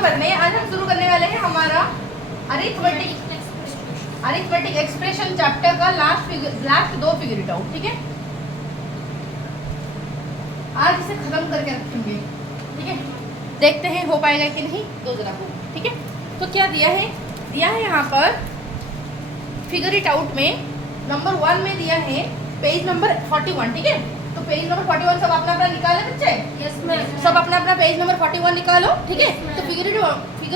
कोई बात नहीं, आज हम शुरू करने वाले हैं हमारा अरिथमेटिक एक्सप्रेशन चैप्टर का लास्ट 2 फिगर इट आउट। ठीक है, आज इसे खत्म करके रखेंगे। ठीक है, देखते हैं हो पाएगा कि नहीं, दो जरा हो। ठीक है, तो क्या दिया है यहाँ पर फिगर इट आउट में नंबर 1 में दिया है पेज नंबर 41। ठीक है, तो पेज नंबर 41 सब अपना अपना निकाले बच्चे? Yes ma'am. सब अपना अपना पेज नंबर 41 निकालो। ठीक है, तो फिगर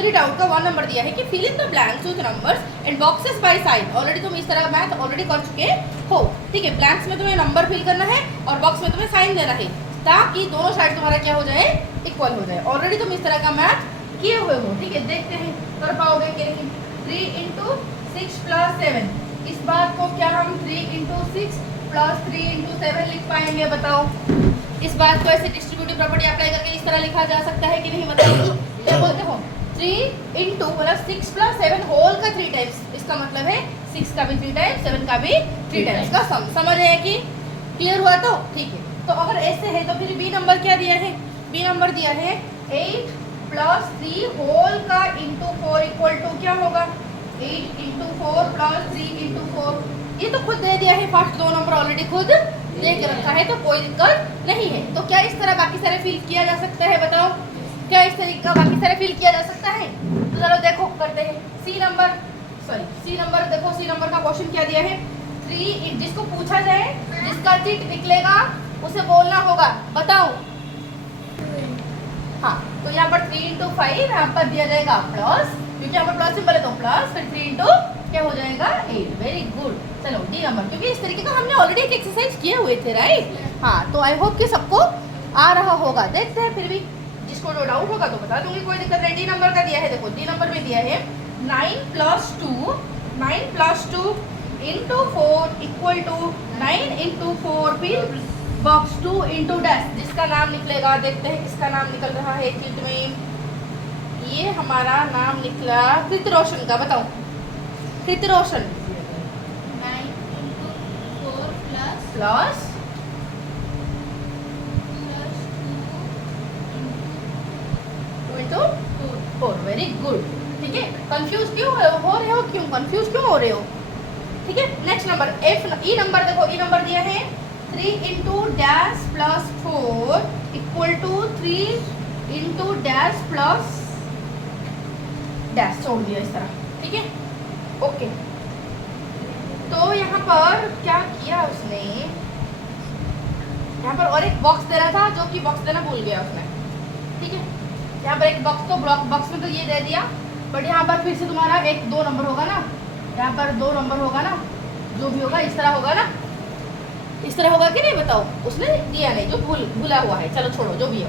इट आउट का 1 नंबर दिया है कि fill in the blanks with numbers and boxes by side. Already तुम इस तरह मैथ ऑलरेडी कर चुके हो। ठीक है, ब्लैंक्स में तुम्हें नंबर फिल करना है और बॉक्स में तुम्हें साइन देना है ताकि दोनों साइड तुम्हारा क्या हो जाए, इक्वल हो जाए। ऑलरेडी तुम इस तरह का मैथ किए हुए हो। ठीक है, देखते हैं कर पाओगे कि नहीं। 3 × 6 + 7, इस बात को क्या हम 3 × 6 + 3 × 7 लिख पाएंगे? बताओ। इस बात को ऐसे डिस्ट्रीब्यूटिव प्रॉपर्टी अप्लाई करके इस तरह लिखा जा सकता है कि नहीं? बताओ। क्या बोलते हो? 3 × मतलब 6 + 7 होल का 3 टाइम्स, इसका मतलब है 6 का भी 3 टाइम्स, 7 का भी 3 टाइम्स का सम। समझ है कि क्लियर हुआ? तो ठीक है, तो अगर ऐसे है तो फिर बी नंबर क्या दिया है? बी नंबर दिया है 8 + 3 होल का × 4 इक्वल टू क्या होगा? 8 × 4 + 3 × 4। ये तो खुद दे दिया है, फर्स्ट 2 नंबर ऑलरेडी खुद दे के रखा है, तो कोई दिक्कत नहीं है। तो क्या इस तरह बाकी सारे फिल किया जा सकता है? बताओ, क्या इस तरीके का बाकी सारे फिल किया जा सकता है? तो चलो देखो करते हैं। सी नंबर देखो, सी नंबर का क्वेश्चन क्या दिया है? 3, जिसको पूछा जाए जिसका चिट निकलेगा उसे बोलना होगा। बताओ। हाँ, तो यहाँ पर 3 × 5 यहाँ पर दिया जाएगा प्लस, क्योंकि यहाँ पर प्लस सिंबल है तो प्लस, फिर 3 × क्या हो जाएगा 8। Very good. चलो डी नंबर, क्योंकि इस तरीके का हमने ऑलरेडी एक एक्सरसाइज किए हुए थे, राइट? हाँ, तो आई होप कि सबको आ रहा होगा। देखते हैं, फिर भी जिसको जो डाउट होगा तो बता दूंगी, कोई दिक्कत नहीं। डी नंबर का दिया है, देखो डी नंबर में दिया है 9 + 2 × 4 इक्वल टू 9 × 4 फिर बॉक्स 2 × डैश, जिसका नाम निकलेगा। देखते हैं किसका नाम निकल रहा है चिट में। ये हमारा नाम निकला कृत रोशन का। बताओ, कृत रोशन 9 × 4 प्लस 2 × 4। Very good. ठीक है, कंफ्यूज क्यों हो रहे हो? कंफ्यूज क्यों हो रहे हो? ठीक है, नेक्स्ट नंबर ई नंबर देखो, ई नंबर दिया है 3 × dash + 4 equal to 3 × dash plus dash, छोड़ दिया इस तरह। ठीक है, ओके। तो यहाँ पर क्या किया उसने, यहाँ पर और एक बॉक्स दे रहा था जो कि बॉक्स देना भूल गया उसने। ठीक है, यहाँ पर एक बॉक्स, तो बॉक्स में तो ये दे दिया, बट यहाँ पर फिर से तुम्हारा 1-2 नंबर होगा ना, यहाँ पर 2 नंबर होगा ना, जो भी होगा इस तरह होगा ना, इस तरह होगा कि नहीं? बताओ। उसने दिया नहीं, जो भूला हुआ है। चलो छोड़ो, जो भी है।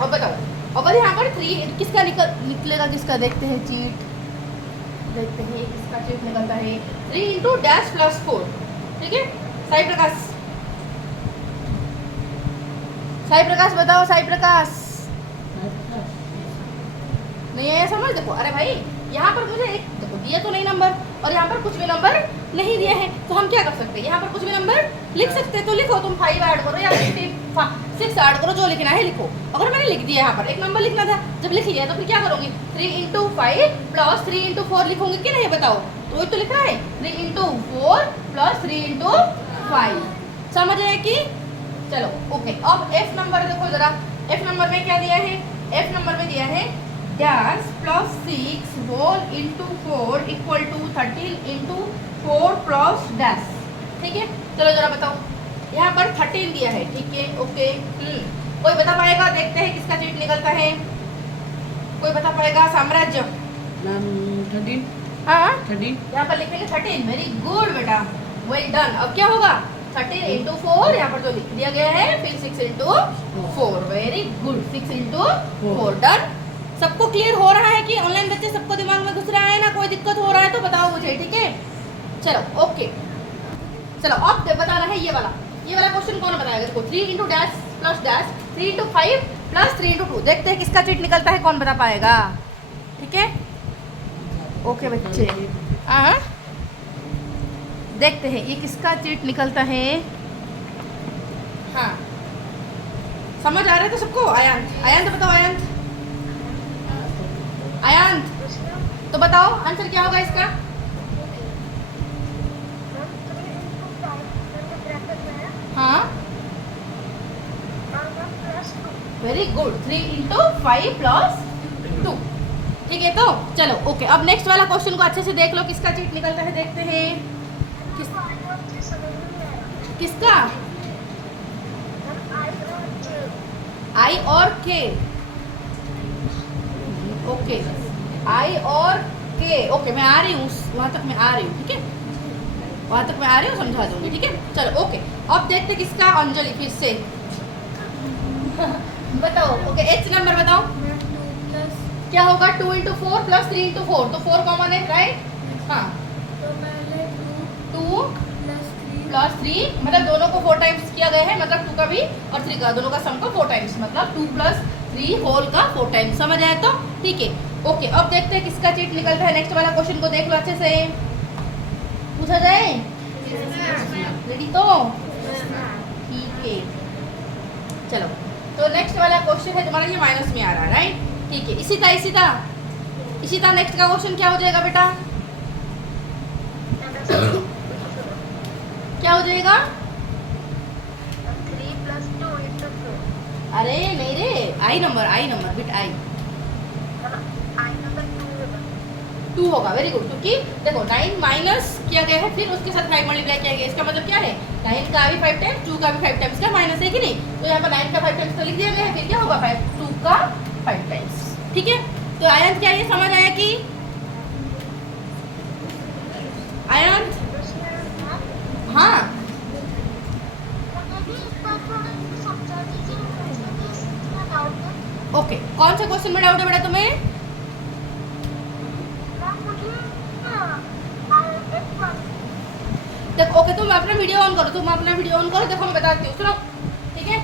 अब बताओ, अगर यहाँ पर 3 किसका निकलेगा? किसका? देखते हैं चीट, देखते हैं किसका चीट निकलता है। 3 × डैश + 4। ठीक है, साई प्रकाश बताओ। साई प्रकाश नहीं आया समझ? देखो, अरे भाई यहाँ पर मुझे एक देखो दिया तो नहीं नंबर, और यहाँ पर कुछ भी नंबर नहीं दिया है, तो हम क्या कर सकते हैं? यहाँ पर कुछ भी नंबर लिख सकते हैं। तो लिखो, तुम 5 ऐड करो या 6 ऐड करो, जो लिखना है लिखो। अगर मैंने लिख दिया यहाँ पर एक नंबर लिखना था, जब लिख लिया तो फिर क्या करोगे? 3 × 5 + 3 × 4 लिखोगे कि नहीं? बताओ, तो तो लिखना है 3 × 4 + 3 × 5। समझ आए कि? चलो ओके। अब एफ नंबर देखो जरा, एफ नंबर में क्या दिया है? एफ नंबर में दिया है dash + 6 whole × 4 equal to 13 × 4 + dash. ठीक है, चलो जरा बताओ, यहाँ पर 13 दिया है। ठीक है, ओके। कोई बता पाएगा? देखते हैं किसका चीट निकलता है। कोई बता पाएगा? साम्राज्य 13। हाँ 13 यहाँ पर लिखेंगे 13। वेरी गुड बेटा, वेल डन। अब क्या होगा? 13 × 4 यहाँ पर जो लिख दिया गया है, फिर 6 × 4। Very good, 6 × 4 done. सबको क्लियर हो रहा है कि ऑनलाइन बच्चे सबको दिमाग में घुस रहा है ना? कोई दिक्कत हो रहा है तो बताओ मुझे। ठीक है, चलो ओके। चलो अब बताना है ये वाला क्वेश्चन कौन बताएगा? देखो 3 × डैश + डैश 3 × 5 + 3 × 2। देखते हैं किसका चीट निकलता है, कौन बता पाएगा? ठीक है, ओके बच्चे। हाँ, देखते हैं ये किसका चीट निकलता है। हाँ, समझ आ रहा है तो सबको? आयांत बताओ। आयांत आयांत तो बताओ आंसर क्या होगा इसका? हाँ वेरी गुड, 3 into 5 plus 2। ठीक है, तो चलो ओके, अब नेक्स्ट वाला क्वेश्चन को अच्छे से देख लो, किसका चीट निकलता है देखते हैं। किसका? आई और के। ओके आई और के, ओके मैं आ रही हूँ वहाँ तक, मैं आ रही हूँ, ठीक है वहाँ तक मैं आ रही हूँ, समझा दूंगी, ठीक है। चलो ओके, अब देखते किसका, अंजलि फिर से बताओ। ओके एच नंबर बताओ क्या होगा? 2 into 4 plus 3 into 4, तो 4 कॉमन है राइट। हाँ 2 प्लस 3 मतलब दोनों को 4 टाइम्स किया गया है, मतलब 2 का भी और 3 का, दोनों का सम का 4 टाइम्स, मतलब 2 plus 3 होल का 4 टाइम्स। समझ आया तो ठीक है। ओके अब देखते हैं किसका चीट निकलता है। नेक्स्ट वाला क्वेश्चन को देख लो अच्छे से, पूछा जाए। रेडी तो ठीक है, चलो तो नेक्स्ट वाला क्वेश्चन है तुम्हारा, ये माइनस में आ रहा है राइट, ठीक है। इशिता नेक्स्ट का क्वेश्चन क्या हो जाएगा बेटा? क्या हो जाएगा? 3 plus 2 into 4। अरे नहीं रे, आई number bit I I number 2 2 होगा, वेरी गुड, क्योंकि देखो 9 माइनस किया गया है, फिर उसके साथ 5 मल्टीप्लाई किया गया, इसका मतलब क्या है 9 का भी 5 टाइम्स, 2 का भी 5 टाइम्स का माइनस है कि नहीं, तो यहाँ पर 9 का 5 टाइम्स तो लिख दिया गया है, फिर क्या होगा 2 का 5 टाइम्स, ठीक है। तो आयंत क्या ये समझ आया कि आयंत? हाँ ओके, कौन सा क्वेश्चन में डाउट है बेटा तुम्हें? देखो ओके, तुम अपना वीडियो ऑन करो, देखो मैं बताती हूँ, सुनो ठीक है।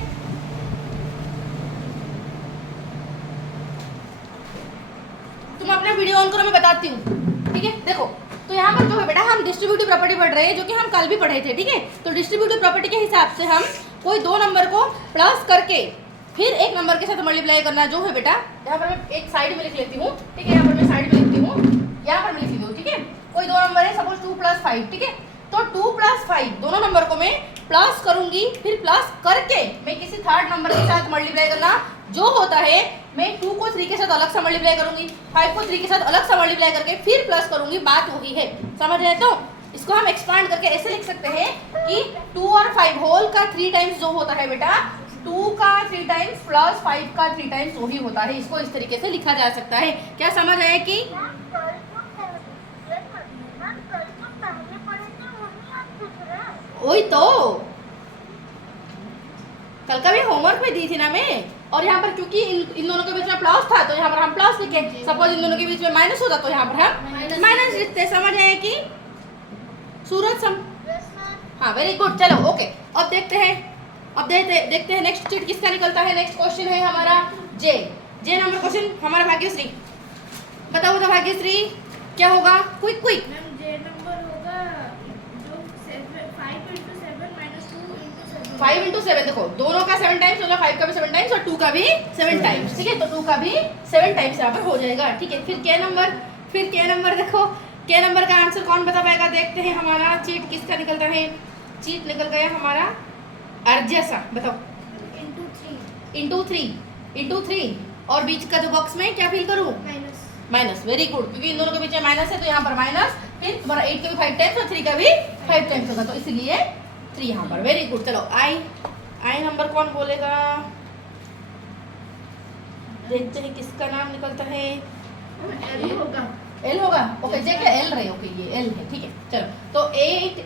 तुम अपना वीडियो ऑन करो, मैं बताती हूँ, ठीक है। देखो तो यहाँ पर जो है बेटा, हम डिस्ट्रीब्यूटिव प्रॉपर्टी पढ़ रहे हैं, जो कि हम कल भी पढ़े थे, ठीक है। तो डिस्ट्रीब्यूटिव प्रॉपर्टी के हिसाब से हम कोई दो नंबर को प्लस करके फिर एक नंबर के साथ मल्टीप्लाई करना जो है बेटा, यहाँ पर मैं एक साइड में लिख लेती हूँ, ठीक है। यहाँ पर मैं साइड में लिखती हूँ, यहाँ पर मैं लिख लेती हूँ, ठीक है। कोई दो नंबर है, सपोज 2 plus 5, ठीक है। तो 2 plus 5 दोनों नंबर को मैं प्लस करूंगी, फिर प्लस करके मैं किसी थर्ड नंबर के साथ मल्टीप्लाई करना जो होता है, मैं 2 को 3 के साथ अलग से मल्टीप्लाई करूंगी, 5 को 3 के साथ अलग से मल्टीप्लाई करके फिर प्लस करूंगी, बात वही है। समझ रहे तो इसको हम एक्सपांड करके ऐसे लिख सकते हैं कि 2 और 5 होल का 3 टाइम्स जो होता है बेटा, 2 का 3 टाइम्स प्लस 5 का 3 टाइम्स वही होता है। इसको इस तरीके से लिखा जा सकता है। क्या समझ आया कि वही तो कल का भी होमवर्क में दी थी ना मैं, और यहाँ पर क्योंकि इन दोनों के बीच में प्लस था तो यहाँ पर हम प्लस लिखे, सपोज इन दोनों के बीच में माइनस होता तो यहाँ पर हम माइनस लिखते। समझ आए कि सूरज हाँ वेरी गुड। चलो ओके, अब देखते हैं नेक्स्ट चीट किसका निकलता है। नेक्स्ट क्वेश्चन है हमारा जे नंबर क्वेश्चन हमारा भाग्यश्री। बताओ भाग्यश्री क्या होगा, क्विक मैम जे नंबर होगा जो 5 into 7 minus 2 into 7। 5 into 7 देखो, दोनों का 7 टाइम्स होगा, 5 का भी 7 टाइम्स और 2 का भी 7 टाइम्स, ठीक है। तो 2 का भी 7 टाइम्स यहाँ पर हो जाएगा, ठीक है। फिर के नंबर देखो, के नंबर का आंसर कौन बता पाएगा, देखते हैं। हमारा चीट किसका निकलता है, चीट निकल गया हमारा अर्जसा। बताओ इंटू 3 और बीच का जो बॉक्स में क्या फिल करूँ, माइनस। वेरी गुड, क्योंकि इन दोनों के बीच में माइनस है तो यहाँ पर माइनस, फिर तुम्हारा 8 का भी 5 टाइम्स और 3 का भी 5 टाइम्स होगा, तो इसलिए 3 यहाँ पर। Very good. चलो आई नंबर कौन बोलेगा, देखते हैं किसका नाम निकलता है। एल होगा ओके, देखिए एल रहे, ओके ये एल है, ठीक है। चलो तो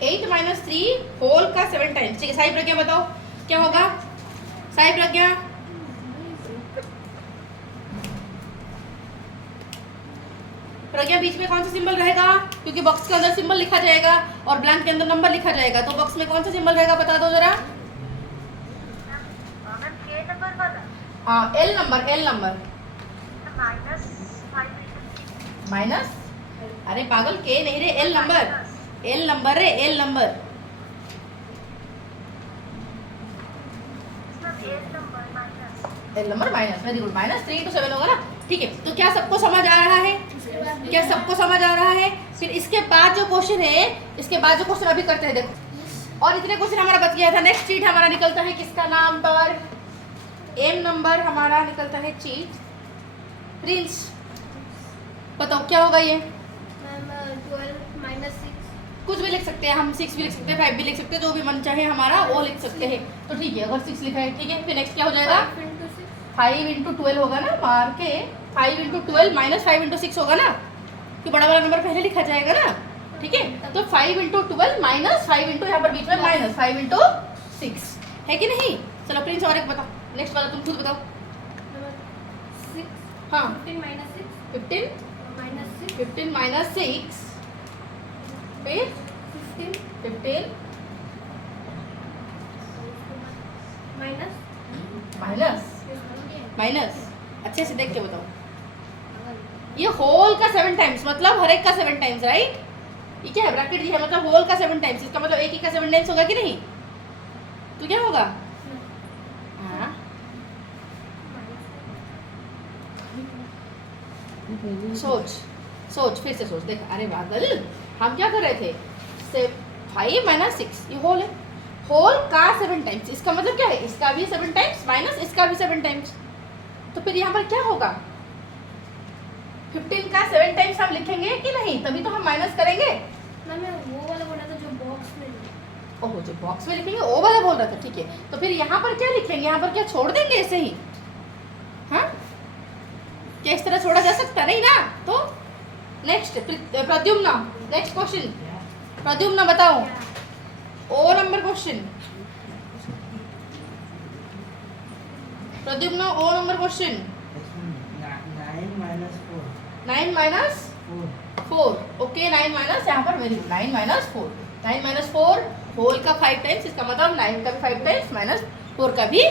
8 minus 3 होल का 7 टाइम्स, ठीक है। साई प्रज्ञा बताओ क्या होगा, साई प्रज्ञा बीच में कौन सा सिंबल रहेगा, क्योंकि बॉक्स के अंदर सिंबल लिखा जाएगा और ब्लैंक के अंदर नंबर लिखा जाएगा, तो बॉक्स में कौन सा सिंबल रहेगा बता दो जरा। हाँ एल नंबर माइनस, अरे पागल के नहीं रे, एल नंबर रे, L number minus. Very good, -3 into 7 होगा ना, ठीक है, तो क्या सबको समझ आ रहा है? क्या सबको समझ आ रहा है? फिर इसके बाद जो क्वेश्चन है, इसके बाद जो क्वेश्चन अभी करते हैं देखो, और इतने क्वेश्चन हमारा बच गया था। नेक्स्ट चीट हमारा निकलता है किसका नाम पर? एम नंबर हमारा निकलता है चीट प्रिंस। बताओ क्या होगा ये? मैम 12 माइनस 6 कुछ भी लिख सकते हैं हम, 6 भी लिख सकते हैं, 5 भी लिख सकते हैं, जो भी मन चाहे हमारा वो लिख सकते हैं। तो ठीक है, अगर 6 लिखा है ठीक है, फिर नेक्स्ट क्या हो जाएगा? 5 इंटू 12 होगा ना, मार के 5 इंटू 12 माइनस 5 इंटू 6 होगा ना, कि बड़ा वाला नंबर पहले लिखा जाएगा ना, ठीक है। तो 5 इंटू 12 माइनस 5 इंटू यहाँ पर बीच में माइनस 5 इंटू 6 है कि नहीं? चलो प्रिंस और एक बताओ, नेक्स्ट वाला तुम खुद बताओ। 6 हाँ 15 माइनस 6 15 माइनस 6 15 माइनस 6 फिर 15 माइनस माइनस माइनस अच्छे से देख के बताओ। ये होल का 7 टाइम्स, मतलब हर एक का 7 टाइम्स, राइट? ये क्या है? ब्रैकेट दिया है, मतलब होल का 7 टाइम्स, इसका मतलब एक ही का 7 टाइम्स होगा कि नहीं? तो क्या होगा? हाँ सोच फिर से सोच, देख। अरे बादल, हम क्या कर रहे थे? 5 माइनस 6 ये होल है, होल का 7 टाइम्स, इसका मतलब क्या है? इसका भी 7 टाइम्स माइनस इसका भी 7 टाइम्स। तो फिर यहाँ पर क्या होगा? 15 का 7 टाइम्स हम लिखेंगे कि नहीं? तभी तो हम माइनस करेंगे। मैम मैं वो वाला बोला था जो बॉक्स में। ओह, जो बॉक्स में लिखेंगे वो वाला बोल रहा था, ठीक है। तो फिर यहाँ पर क्या लिखेंगे? यहाँ पर क्या छोड़ देंगे ऐसे ही? हाँ, क्या इस तरह छोड़ा जा सकता? नहीं ना। तो next Pradyumna, next question. Pradyumna बताओ, ओ नंबर क्वेश्चन। प्रद्युम्न ओ number question. 9 minus 4। Okay, 9 minus यहाँ पर वेरी 9 माइनस 4। 9 माइनस 4 होल का 5 टाइम्स, इसका मतलब 9 का भी 5 टाइम्स माइनस 4 का भी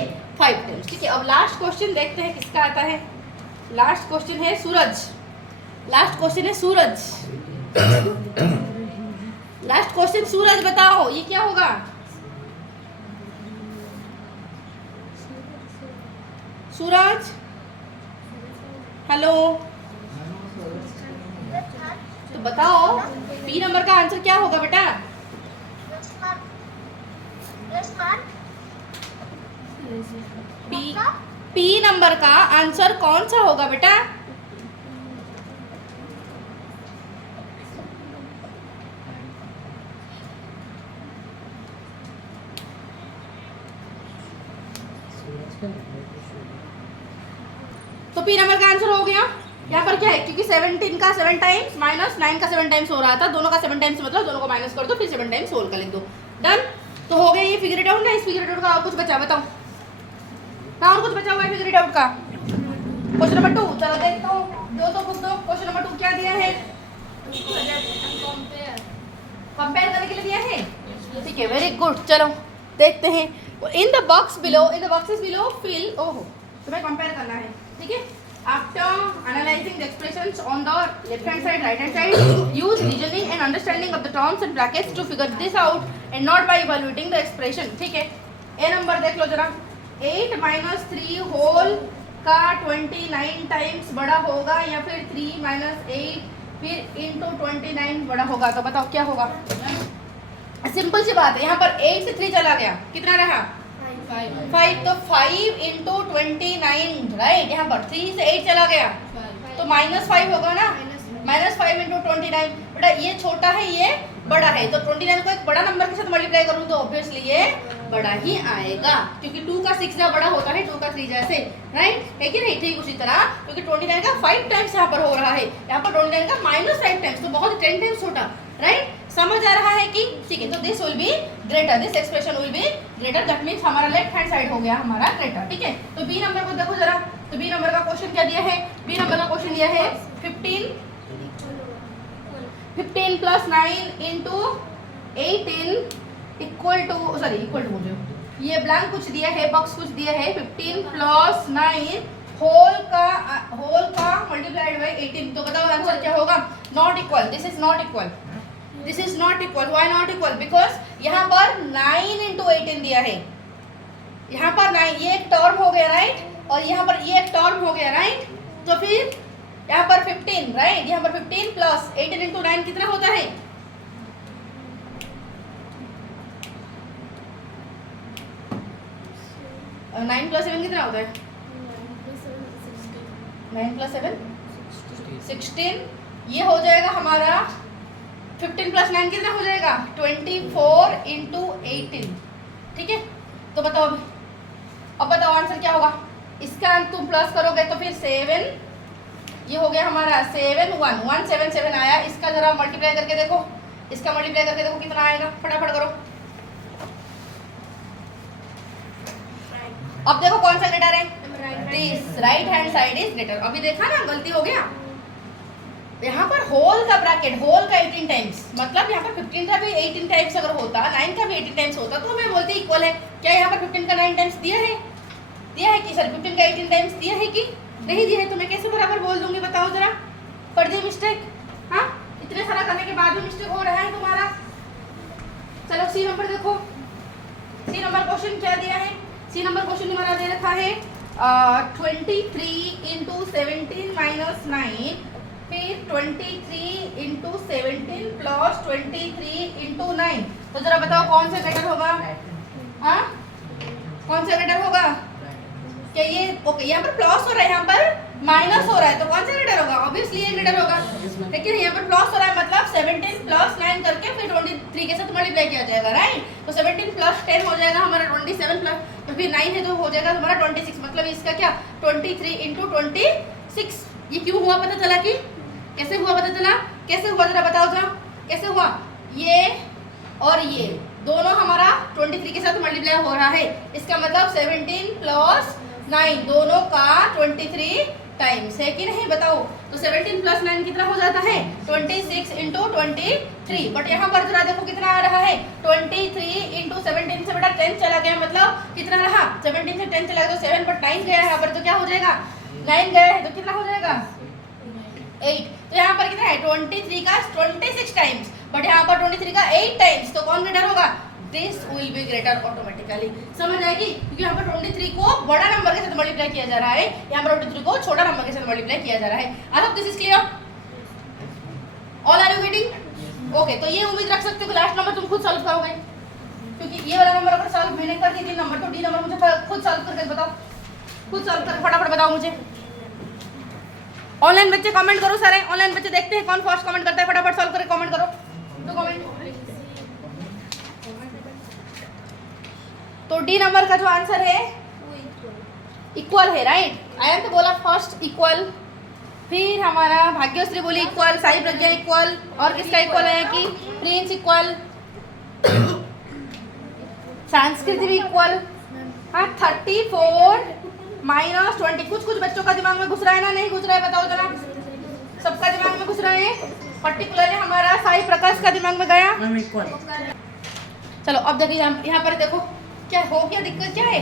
5 टाइम्स, ठीक है। अब लास्ट क्वेश्चन देखते हैं किसका आता है। लास्ट क्वेश्चन है सूरज। लास्ट क्वेश्चन है सूरज। लास्ट क्वेश्चन सूरज, बताओ ये क्या होगा? सूरज हेलो, तो बताओ पी नंबर का आंसर क्या होगा बेटा? पी नंबर का आंसर कौन सा होगा बेटा? तो पी नंबर का आंसर हो गया। यहाँ पर क्या है? क्योंकि 17 का 7 टाइम्स माइनस 9 का 7 टाइम्स हो रहा था, दोनों का 7 टाइम्स, मतलब दोनों को माइनस कर दो, फिर 7 टाइम्स होल का लिख दो। डन। तो हो गया ये फिगर इट आउट ना। इस फिगर इट आउट का और कुछ बचा? बताओ ना, और कुछ बचा हुआ है फिगर इट आउट का? क्वेश्चन नंबर 2, चलो देखते हो। दो बुक दो। क्वेश्चन नंबर 2 क्या दिया है? कंपेयर करने के लिए दिया है, ठीक है, वेरी गुड। चलो देखते हैं। In the box below, in the boxes below fill, ओहो तुम्हें कंपेयर करना है, ठीक है। After analyzing the expressions on the left hand side, right hand side, use reasoning and understanding of the terms and brackets to figure this out and not by evaluating the expression, ठीक है। ए number देख लो जरा। 8 minus 3 whole का 29 times बड़ा होगा, या फिर 3 minus 8 फिर इंटू 29 बड़ा होगा? तो बताओ क्या होगा? सिंपल सी बात है, यहाँ पर 8 से 3 चला गया, कितना रहा? 5। तो 5 इंटू 29, राइट। यहाँ पर 3 से 8 चला गया तो माइनस 5 होगा ना। माइनस 5 इंटू 29, बेटा ये छोटा है ये बड़ा है, तो 29 को एक बड़ा नंबर के साथ मल्टीप्लाई करूँ तो ऑब्वियसली ये बड़ा ही आएगा, क्योंकि 2 का 6 बड़ा होता है 2 का 3 जैसे, राइट है कि नहीं? ठीक उसी तरह, क्योंकि 29 का 5 टाइम्स यहाँ पर हो रहा है, यहाँ पर 29 का माइनस 5 टाइम्स, तो बहुत 10 टाइम्स छोटा, राइट। समझ आ रहा है कि? ठीक है। तो this will be greater, this expression will be greater, that means हमारा लेफ्ट हैंड साइड हो गया हमारा ग्रेटर, ठीक है। तो बी नंबर को देखो जरा। तो बी नंबर का क्वेश्चन क्या दिया है? बी नंबर का क्वेश्चन दिया है 15 plus 9 into 18 equal to, sorry equal to मुझे ये ब्लैंक कुछ दिया है, बॉक्स कुछ दिया है। 15 प्लस 9 होल का मल्टीप्लाइड बाई 18, तो बताओ आंसर क्या होगा? Not equal, this is not equal, this is not equal. Why not equal? Because यहाँ पर 9 इंटू 18 दिया है, यहाँ पर 9, ये एक टर्म हो गया, राइट, और यहाँ पर ये एक टर्म हो गया, राइट। तो फिर यहाँ पर 15 राइट, यहाँ पर 15 प्लस 18 इंटू 9 कितना होता है? 9 प्लस 7 कितना होता है? 9 प्लस 7 16, ये हो जाएगा हमारा 15 प्लस 9 कितना हो जाएगा? 24 इंटू 18, ठीक है। तो बताओ अभी, अब बताओ आंसर क्या होगा इसका? तुम प्लस करोगे तो फिर 7, ये हो गया हमारा 7 1 177 आया। इसका जरा मल्टीप्लाई करके देखो, इसका मल्टीप्लाई करके देखो कितना आएगा, फटाफट करो। अब देखो कौन सा ग्रेटर है? This right hand side is greater. अभी देखा ना, गलती हो गया। यहाँ पर होल का ब्रैकेट, होल का 18 टाइम्स, मतलब यहाँ पर 15 का भी 18 टाइम्स अगर होता, 9 का भी 18 टाइम्स होता तो मैं बोलती इक्वल है। क्या यहाँ पर 15 का 9 टाइम्स दिया है? दिया है कि सर 15 का 18 टाइम्स दिया है कि नहीं दिया है? तो मैं कैसे बराबर बोल दूंगी बताओ जरा? कर दी मिस्टेक? हाँ, इतने सारा करने के बाद भी मिस्टेक हो रहा है तुम्हारा। चलो सी नंबर देखो, सी नंबर क्वेश्चन क्या दिया है? सी नंबर क्वेश्चन तुम्हारा दे रखा है 23 इंटू 17 माइनस 9, फिर 23 इंटू 17 प्लस 23 इंटू 9। तो जरा बताओ कौन सा ग्रेटर होगा? हाँ, कौन सा ग्रेटर होगा? क्या ये ओके, यहाँ पर प्लस हो रहा है, यहाँ पर माइनस हो रहा है, तो कौन सा ग्रेटर होगा? ऑब्वियसली ये ग्रेटर होगा। लेकिन यहाँ पर प्लस हो रहा है मतलब 17 प्लस 9 करके फिर 23 के साथ मल्टीप्लाई किया जाएगा, राइट। तो 17 प्लस 10 हो जाएगा हमारा 27 प्लस, तो फिर 9 है तो हो जाएगा हमारा 26, मतलब इसका क्या 23 इंटू 26। ये क्यों हुआ पता चला कि कैसे हुआ? पता चला कैसे हुआ? जरा बताओ जरा कैसे हुआ? ये और ये दोनों हमारा 23 के साथ मल्टीप्लाई हो रहा है, इसका मतलब 17 प्लस 9 दोनों का 23 टाइम्स है कि नहीं? बताओ। तो 17 प्लस 9 कितना हो जाता है? 26 इंटू 23। बट यहाँ पर जरा देखो कितना आ रहा है? 23 इंटू 17 से बेटा 10 चला गया, मतलब कितना रहा? 17 से 10 चला गया तो 7, बट 9 गया है यहाँ पर, तो क्या हो जाएगा? 9 गया है तो कितना हो जाएगा? 8। तो यहाँ पर कितना है? 23 का 26 टाइम्स, बट यहाँ पर 23 का 8 टाइम्स, तो कौन ग्रेटर होगा? This will be greater automatically. समझ आएगी? क्योंकि यहाँ पर 23 को बड़ा नंबर के साथ मल्टीप्लाई किया जा रहा है, यहाँ पर 23 को छोटा नंबर के साथ मल्टीप्लाई किया जा रहा है। I hope this is clear. All are you getting? Okay, तो ये उम्मीद रख सकते हो कि लास्ट नंबर तुम खुद सॉल्व करोगे, क्योंकि ये वाला नंबर अगर सॉल्व मैंने कर दी 3 नंबर, तो डी नंबर मुझे खुद सॉल्व करके बताओ, खुद सॉल्व कर फटाफट बताओ मुझे। ऑनलाइन बच्चे कमेंट करो सारे, ऑनलाइन बच्चे देखते हैं कौन फर्स्ट कमेंट करता है, फटाफट सॉल्व करके कमेंट करो। तो कमेंट, तो डी नंबर का जो आंसर है इक्वल है, राइट। आयन तो बोला फर्स्ट इक्वल, फिर हमारा भाग्यश्री बोली इक्वल, साई प्रज्ञा इक्वल, और किसका इक्वल है कि प्रिंस इक्वल, संस्कृति भी इक्वल। हाँ, 34 माइनस 20। कुछ बच्चों का दिमाग में घुस रहा है ना, नहीं घुस रहा है? बताओ जरा, सबका दिमाग में घुस रहा है? पर्टिकुलरली हमारा साई प्रकाश का दिमाग में गया। चलो अब देखिए यहाँ पर देखो क्या हो गया, दिक्कत क्या है?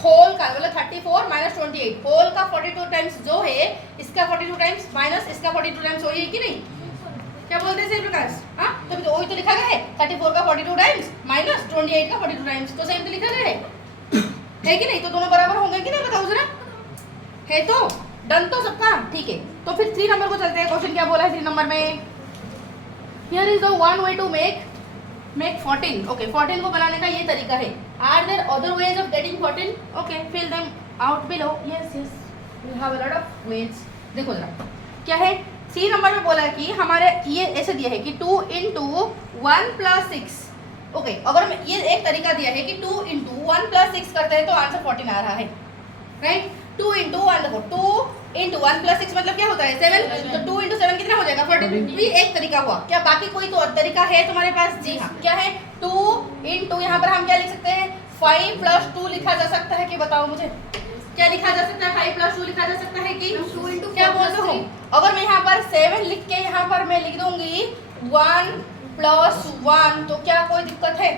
होल का मतलब 34 माइनस 28, होल का 42 टाइम्स जो है, इसका 42 टाइम्स माइनस इसका 42 टाइम्स वही है कि नहीं? क्या बोलते हैं साई प्रकाश? तो वही तो लिखा गया है, 34 का 42 टाइम्स माइनस 28 का 42 टाइम्स, तो सेम तो लिखा गया है कि नहीं? तो दोनों बराबर होंगे कि नहीं? बताओ जरा। है तो डन तो सबका, ठीक है। तो फिर 3 नंबर को चलते हैं। क्वेश्चन क्या बोला है 3 नंबर में? Here is the one way to make 14। Okay, 14 को बनाने का ये तरीका है। Are there other ways of getting 14? Okay, fill them out below. Yes we have a lot of ways. देखो जरा क्या है, सी नंबर में बोला कि हमारे ये ऐसे दिया है कि 2 इंटू 1 प्लस 6। ओके, अगर ये एक तरीका दिया है कि 2 इंटू 1 प्लस 6 करते हैं तो आंसर 14 आ रहा है, राइट। 2 इंटू 1 देखो, 2 इंटू 1 प्लस 6 मतलब क्या होता है? 7। तो 2 इंटू 7 कितना हो जाएगा? 14। भी एक तरीका हुआ। क्या बाकी कोई तो तरीका है तुम्हारे पास? जी हाँ, क्या है? 2 इंटू यहाँ पर हम क्या लिख सकते हैं? 5 प्लस 2 लिखा जा सकता है कि बताओ मुझे, क्या लिखा जा सकता है? 5 प्लस 2 लिखा जा सकता है कि 2 इंटू क्या बोलते हो? अगर मैं यहाँ पर 7 लिख के यहाँ पर मैं लिख दूंगी 1 प्लस 1, तो क्या कोई दिक्कत है?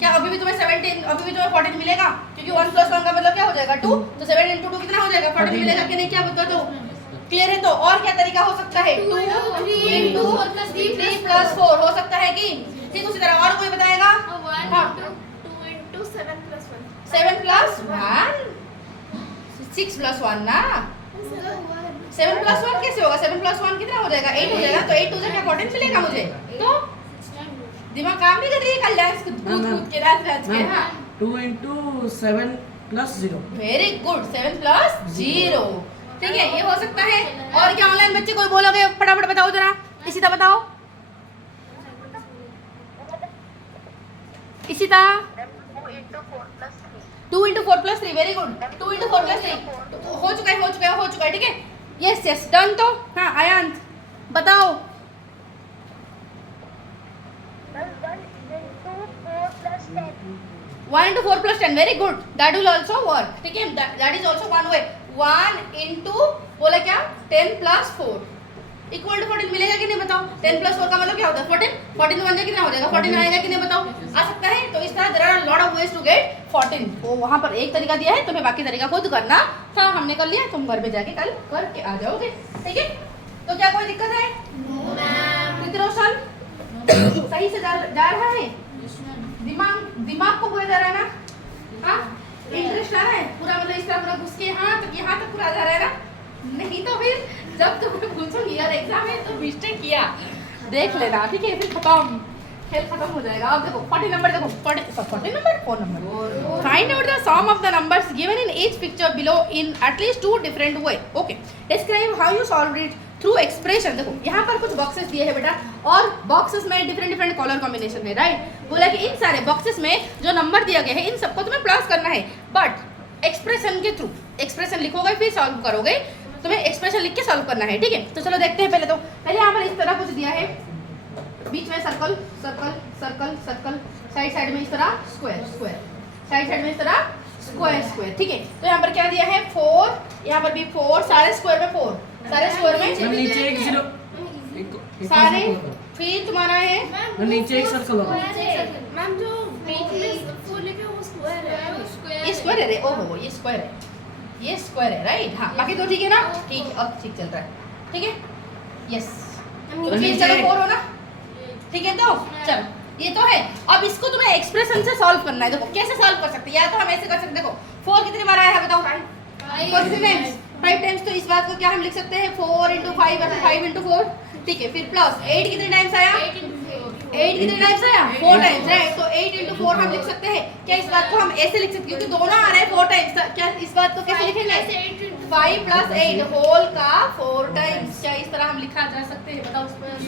क्या अभी भी तुम्हें 17, अभी भी तुम्हें 14 मिलेगा? क्योंकि 1 प्लस 1 का मतलब क्या हो जाएगा? 2। तो 7 इंटू 2 कितना हो जाएगा? 14 मिलेगा कि नहीं? क्या बता दो, क्लियर है? तो और क्या तरीका हो सकता है? 2 इंटू 3 प्लस 4 हो सकता है कि? ठीक, उसी तरह और कोई बताएगा? हाँ, 2 इंटू 7 प्लस 1। 7 प्लस 1, 6 प्लस 1 ना? 7 प्लस 1 कैसे होगा? 7 प्लस 1 कितना हो जाएगा? 8 हो जाएगा। तो 8 टू क्या 14 मिलेगा मुझे? तो दिमाग काम नहीं कर रही है कल डांस कूद के डांस के। हाँ 2 into 7 plus 0. Very good, 7 plus 0। ठीक है, ये हो सकता है। और क्या ऑनलाइन बच्चे कोई बोलोगे? फटाफट बताओ जरा, इसी तरह बताओ, इसी तरह। 2 into 4 plus 3, very good. 2 into 4 plus 3 हो चुका है, ठीक है। Yes yes done. तो हाँ आयांत बताओ। 1 into 4 plus 10, very good, that will also work. ठीक है, that is also one way. 1 into बोला क्या 10 plus 4 इक्वल टू 14 मिलेगा कि नहीं बताओ? 10 plus 4 का मतलब क्या होता है? 14। 14 में 1 कितना हो जाएगा? 14 आएगा कि नहीं बताओ? आ सकता है। तो इस तरह there are lot of ways to get 14। वो वहाँ पर एक तरीका दिया है, तुम्हें बाकी तरीका खुद करना था। हमने कर लिया, तुम घर पे जाके कल करके आ जाओगे। ठीक है, तो क्या कोई दिक्कत है? रोशन सही से जा रहा है? दिमाग को पूरा जा रहा है ना? हाँ इंटरेस्ट आ रहा है पूरा, मतलब इस तरह पूरा घुस के यहाँ तक पूरा जा रहा है ना? नहीं तो फिर जब तुम्हें पूछूंगी यार एग्जाम में तो मिस्टेक किया देख लेना, ठीक है? फिर खत्म, खेल खत्म हो जाएगा। अब देखो 40 नंबर, देखो 40 number 4 number. Find out the sum of the numbers given in each picture below in at least 2 different way. Okay, describe how you solve it through expression. देखो यहाँ पर कुछ बॉक्सेस दिए हैं बेटा, और बॉक्सेस में डिफरेंट कलर कॉम्बिनेशन है, राइट? बोला कि इन सारे बॉक्सेस में जो नंबर दिया गया है इन सबको तुम्हें प्लस करना है, बट एक्सप्रेशन के थ्रू। एक्सप्रेशन लिखोगे फिर सॉल्व करोगे, तुम्हें एक्सप्रेशन लिख के सॉल्व करना है, ठीक है? तो चलो देखते हैं। पहले यहाँ पर इस तरह कुछ दिया है, बीच में circle circle circle circle, side में इस तरह स्क्वायर स्क्वायर, साइड में इस तरह स्क्वायर स्क्वायर, ठीक है? तो यहाँ पर क्या दिया है? 4, यहाँ पर भी 4, सारे स्क्वायर में 4, सारे स्क्वायर में नीचे एक 0 सारे। फिर तुम्हारा है नीचे एक सर्कल होगा। मैम जो बीच में फूल लिखे वो स्क्वायर है। ये स्क्वायर है रे, ओहो ये स्क्वायर है, ये स्क्वायर है, राइट? हाँ बाकी तो ठीक है ना? ठीक है, अब ठीक चल रहा है, ठीक है? यस, चलो 4 हो ना? ठीक है, तो चलो ये तो है। अब इसको तुम्हें एक्सप्रेशन से सॉल्व करना है। देखो कैसे सॉल्व कर सकते हैं, या तो हम ऐसे कर सकते हैं। देखो 4 कितनी बार आया है बताओ? 5 टाइम्स। तो इस बात को क्या हम लिख सकते हैं? 4 into 5 और 5 into 4, ठीक है? फिर प्लस 8 कितने टाइम्स आया? 8 कितने टाइम्स आया? 4 टाइम्स, राइट? तो 8 into 4 हम लिख सकते हैं। क्या इस बात को हम ऐसे लिख सकते हैं क्योंकि दोनों आ रहे हैं 4 टाइम्स? क्या इस बात को कैसे लिखेंगे? 5 plus 8 होल का 4 टाइम्स। क्या इस तरह हम लिखा जा सकते हैं? बताओ,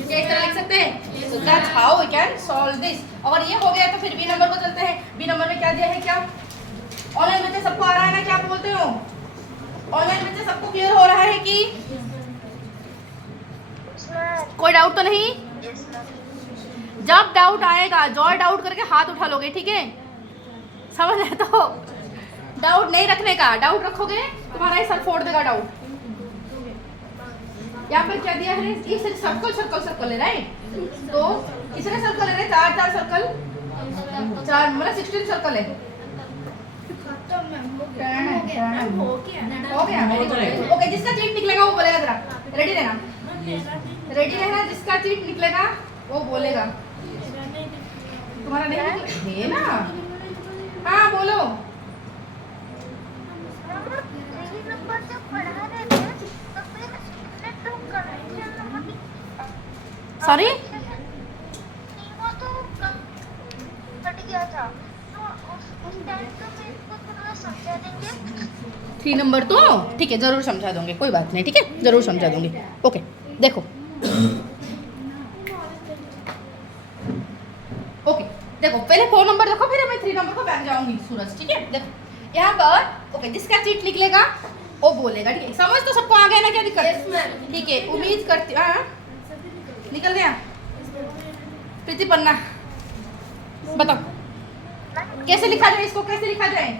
क्या इस तरह लिख सकते हैं? So that's how we can solve this। और ये हो गया तो फिर बी नंबर को चलते हैं। बी नंबर में क्या दिया है? क्या ऑनलाइन बच्चे सबको आ रहा है ना? क्या बोलते हो? ऑनलाइन बच्चे सबको क्लियर हो रहा है कि कोई डाउट तो नहीं? जब डाउट आएगा जॉय डाउट करके हाथ उठा लोगे, ठीक है? समझ आए? तो डाउट नहीं रखने का, डाउट रखोगे तुम्हारा ही सर फोड़ देगा डाउट। यहाँ पर क्या दिया है? इस सर्कल सर्कल सर्कल है, राइट? तो कितने सर्कल है? 4 सर्कल, 4 मतलब 16 सर्कल है। हो गया। ओके, जिसका चीट निकलेगा वो बोलेगा। जरा रेडी रहना, रेडी रहना। जिसका चीट निकलेगा वो बोलेगा। तुम्हारा नहीं है ना? हाँ बोलो। सॉरी, समझा देंगे? 3 नंबर तो ठीक है, जरूर समझा दूंगी, कोई बात नहीं, ठीक है? जरूर समझा दूंगी। ओके देखो, ओके देखो पहले 4 नंबर देखो, फिर मैं 3 नंबर को बैठ जाऊंगी सूरज, ठीक है? देखो यहाँ पर ओके, जिसका चीट निकलेगा वो बोलेगा, ठीक है? समझ तो सबको आ गया ना? क्या दिक्कत? ठीक है, उम्मीद करती। हाँ निकल गया। प्रीति पन्ना बताओ कैसे लिखा जाए इसको? कैसे लिखा जाए?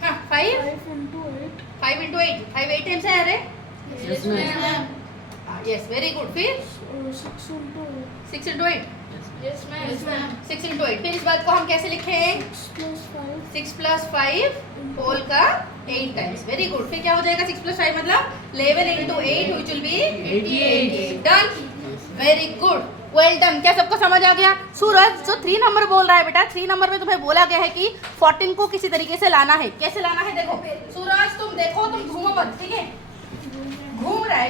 हाँ 5 into 8 5 8 टाइम्स है। अरे यस वेरी गुड। फिर 6 into 8 6 into 8। फिर इस बात को हम कैसे लिखें? 6 plus 5 होल का 8 टाइम्स। Very good. फिर क्या हो जाएगा? 6 plus 5 मतलब 11 into 8 which will be 88। Done, very good. Well done. क्या सबको समझ आ गया? सूरज जो 3 नंबर बोल रहा है बेटा, 3 नंबर में तुम्हें बोला गया है कि 14 को किसी तरीके से लाना है। कैसे लाना है देखो सूरज, तुम देखो, तुम घूमो मत, ठीक है? घूम रहा है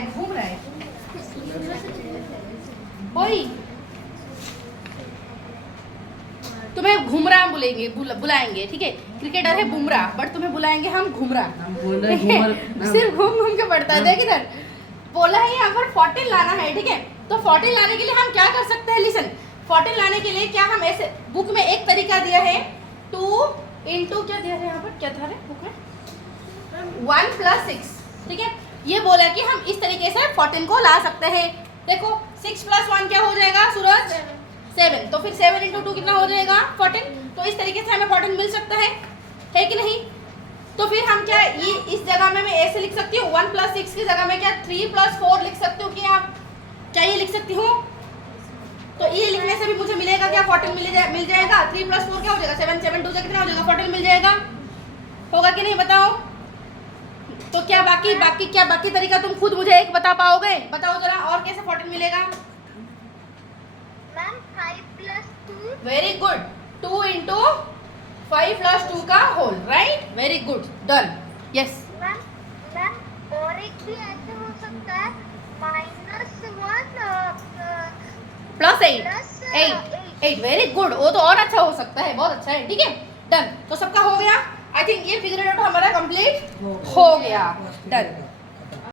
वही तुम्हें घुमरा बोलेंगे, बुलाएंगे, ठीक है? क्रिकेटर है बुमराह, बट तुम्हें बुलाएंगे हम घुमरा। हम बोल रहे हैं घूमर सिर्फ घूम के पड़ता है। देख इधर बोला है यहाँ पर 14 लाना है, ठीक है? तो 14 लाने के लिए हम क्या कर सकते हैं? लिसन, 14 लाने के लिए क्या हम ऐसे, बुक में एक तरीका दिया है 2 इंटू क्या दिया है यहाँ पर, क्या था बुक में 1 + 6, ठीक है? ये बोला कि हम इस तरीके से 14 को ला सकते हैं। देखो 6 + 1 क्या हो जाएगा सूरज? 7। तो फिर 7 × 2 कितना हो जाएगा? 14। तो इस तरीके से हमें 14 मिल सकता है कि नहीं? तो फिर हम क्या ये इस जगह में मैं ऐसे लिख सकती हूँ 1 + 6 की जगह में क्या 3 + 4 लिख सकती हूँ क्या? क्या ये लिख सकती हूँ? तो ये लिखने से भी मुझे मिलेगा क्या? 14 मिल जाएगा। 3 + 4 क्या हो जाएगा? 7 7 2 से कितना हो जाएगा? 14 मिल जाएगा। होगा कि नहीं बताओ? तो क्या बाकी तरीका तुम खुद मुझे एक बता पाओगे? बताओ जरा, और कैसे 14 मिलेगा? Ma'am 5 + 2 very good. 2 × 5 + 2 का whole, right? Very good, done. Yes ma'am और एक भी ऐसे हो सकता है +1 8 वेरी गुड। वो तो और अच्छा हो सकता है, बहुत अच्छा है, ठीक है? डन। तो सबका हो गया। आई थिंक ये फिगर आउट हमारा कंप्लीट हो गया। डन।